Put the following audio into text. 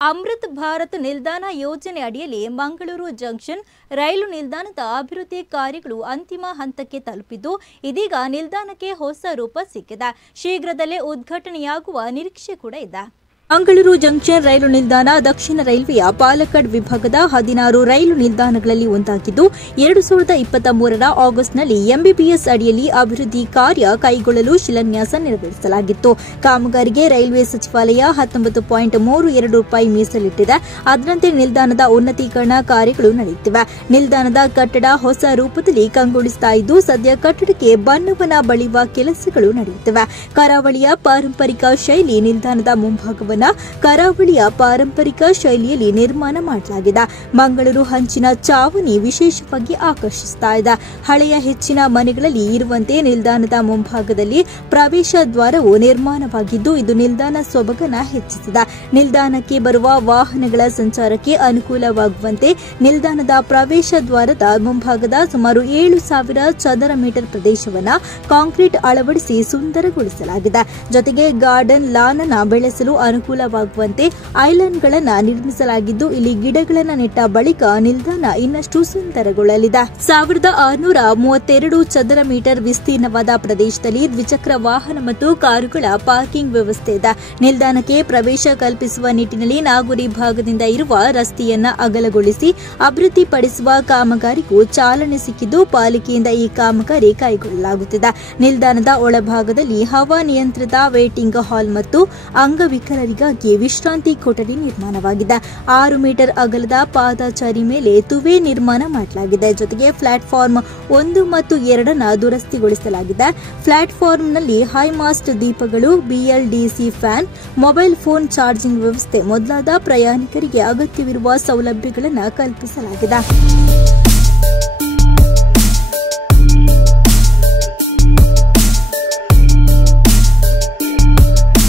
ಅಮೃತ್ ಭಾರತ್ ನಿಲ್ದಾಣ ಯೋಜನೆ ಅಡಿಯಲ್ಲಿ ಮಂಗಳೂರು ಜಂಕ್ಷನ್ ರೈಲು ನಿಲ್ದಾಣದ ಅಭಿವೃದ್ಧಿ ಕಾರ್ಯಗಳು ಅಂತಿಮ ಹಂತಕ್ಕೆ ತಲುಪಿದ್ದು ಇದೀಗ ನಿಲ್ದಾಣಕ್ಕೆ ಹೊಸ ರೂಪ ಸಿಕ್ಕಿದೆ. ಶೀಘ್ರದಲ್ಲೇ ಉದ್ಘಾಟನೆಯಾಗುವ ನಿರೀಕ್ಷೆ ಕೂಡ ಇದೆ. ಮಂಗಳೂರು ಜಂಕ್ಷನ್ ರೈಲು ನಿಲ್ದಾಣ ದಕ್ಷಿಣ ರೈಲ್ವೆಯ ಪಾಲಕ್ಕಾಡ್ ವಿಭಾಗದ 16 ರೈಲು ನಿಲ್ದಾಣಗಳಲ್ಲಿ ಒಂದಾಗಿದ್ದು 2023ರ ಆಗಸ್ಟ್ನಲ್ಲಿ ಎಂಬಿಬಿಎಸ್ ಅಡಿಯಲ್ಲಿ ಅಭಿವೃದ್ಧಿ ಕಾರ್ಯ ಕೈಗೊಳ್ಳಲು ಶಿಲಾನ್ಯಾಸ ನೆರವೇರಿಸಲಾಗಿತ್ತು. ಕಾಮಗಾರಿಗೆ ರೈಲ್ವೆ ಸಚಿವಾಲಯ 19.32 ರೂಪಾಯಿ ಮೀಸಲಿಟ್ಟಿದೆ. ಅದರಂತೆ ನಿಲ್ದಾಣದ ಉನ್ನತೀಕರಣ ಕಾರ್ಯಗಳು ನಡೆಯುತ್ತಿವೆ. ನಿಲ್ದಾಣದ ಕಟ್ಟಡ ಹೊಸ ರೂಪದಲ್ಲಿ ಕಂಗೊಳಿಸುತ್ತಾ ಇದ್ದು ಸದ್ಯ ಕಟ್ಟಡಕ್ಕೆ ಬಣ್ಣವನ್ನ ಬಳಿಯುವ ಕೆಲಸಗಳು ನಡೆಯುತ್ತಿವೆ. ಕರಾವಳಿಯ ಪಾರಂಪರಿಕ ಶೈಲಿ ನಿಲ್ದಾಣದ ಮುಂಭಾಗವನ್ನು ಕರಾವಳಿಯ ಪಾರಂಪರಿಕ ಶೈಲಿಯಲ್ಲಿ ನಿರ್ಮಾಣ ಮಾಡಲಾಗಿದೆ. ಮಂಗಳೂರು ಹಂಚಿನ ಚಾವಣಿ ವಿಶೇಷವಾಗಿ ಆಕರ್ಷಿಸುತ್ತಾ ಇದೆ. ಹಳೆಯ ಹೆಚ್ಚಿನ ಮನೆಗಳಲ್ಲಿ ಇರುವಂತೆ ನಿಲ್ದಾಣದ ಮುಂಭಾಗದಲ್ಲಿ ಪ್ರವೇಶ ದ್ವಾರವು ನಿರ್ಮಾಣವಾಗಿದ್ದು ಇದು ನಿಲ್ದಾಣ ಸೊಬಗನ್ನು ಹೆಚ್ಚಿಸಿದೆ. ನಿಲ್ದಾಣಕ್ಕೆ ಬರುವ ವಾಹನಗಳ ಸಂಚಾರಕ್ಕೆ ಅನುಕೂಲವಾಗುವಂತೆ ನಿಲ್ದಾಣದ ಪ್ರವೇಶ ದ್ವಾರದ ಮುಂಭಾಗದ ಸುಮಾರು 7,000 ಚದರ ಮೀಟರ್ ಪ್ರದೇಶವನ್ನು ಕಾಂಕ್ರೀಟ್ ಅಳವಡಿಸಿ ಸುಂದರಗೊಳಿಸಲಾಗಿದೆ. ಜೊತೆಗೆ ಗಾರ್ಡನ್ ಲಾನ್ ಅನ್ನು ಬೆಳೆಸಲು ಅನುಕೂಲವಾಗುವಂತೆ ಐಲ್ಯಾಂಡ್ಗಳನ್ನು ನಿರ್ಮಿಸಲಾಗಿದ್ದು ಇಲ್ಲಿ ಗಿಡಗಳನ್ನು ನೆಟ್ಟ ಬಳಿಕ ನಿಲ್ದಾಣ ಇನ್ನಷ್ಟು ಸುಂದರಗೊಳ್ಳಲಿದೆ. 1632 ಚದರ ಮೀಟರ್ ವಿಸ್ತೀರ್ಣವಾದ ಪ್ರದೇಶದಲ್ಲಿ ದ್ವಿಚಕ್ರ ವಾಹನ ಮತ್ತು ಕಾರುಗಳ ಪಾರ್ಕಿಂಗ್ ವ್ಯವಸ್ಥೆ ಇದೆ. ನಿಲ್ದಾಣಕ್ಕೆ ಪ್ರವೇಶ ಕಲ್ಪಿಸುವ ನಿಟ್ಟಿನಲ್ಲಿ ನಾಗೂರಿ ಭಾಗದಿಂದ ಇರುವ ರಸ್ತೆಯನ್ನು ಅಗಲಗೊಳಿಸಿ ಅಭಿವೃದ್ಧಿಪಡಿಸುವ ಕಾಮಗಾರಿಗೂ ಚಾಲನೆ ಸಿಕ್ಕಿದ್ದು ಪಾಲಿಕೆಯಿಂದ ಈ ಕಾಮಗಾರಿ ಕೈಗೊಳ್ಳಲಾಗುತ್ತಿದೆ. ನಿಲ್ದಾಣದ ಒಳಭಾಗದಲ್ಲಿ ಹವಾನಿಯಂತ್ರಿತ ವೇಟಿಂಗ್ ಹಾಲ್ ಮತ್ತು ಅಂಗವಿಕಲರಿಗಾಗಿ ವಿಶ್ರಾಂತಿ ಕೊಠಡಿ ನಿರ್ಮಾಣವಾಗಿದೆ. 6 ಮೀಟರ್ ಅಗಲದ ಪಾದಚಾರಿ ಮೇಲೆ ತುವೆ ನಿರ್ಮಾಣ ಮಾಡಲಾಗಿದೆ. ಜೊತೆಗೆ ಪ್ಲಾಟ್ಫಾರ್ಮ್ 1 ಮತ್ತು 2 ಅನ್ನು ದುರಸ್ತಿಗೊಳಿಸಲಾಗಿದೆ. ಪ್ಲಾಟ್ಫಾರ್ಮ್ನಲ್ಲಿ ಹೈಮಾಸ್ಟ್ ದೀಪಗಳು, ಬಿಎಲ್ಡಿಸಿ ಫ್ಯಾನ್, ಮೊಬೈಲ್ ಫೋನ್ ಚಾರ್ಜಿಂಗ್ ವ್ಯವಸ್ಥೆ ಮೊದಲಾದ ಪ್ರಯಾಣಿಕರಿಗೆ ಅಗತ್ಯವಿರುವ ಸೌಲಭ್ಯಗಳನ್ನು ಕಲ್ಪಿಸಲಾಗಿದೆ.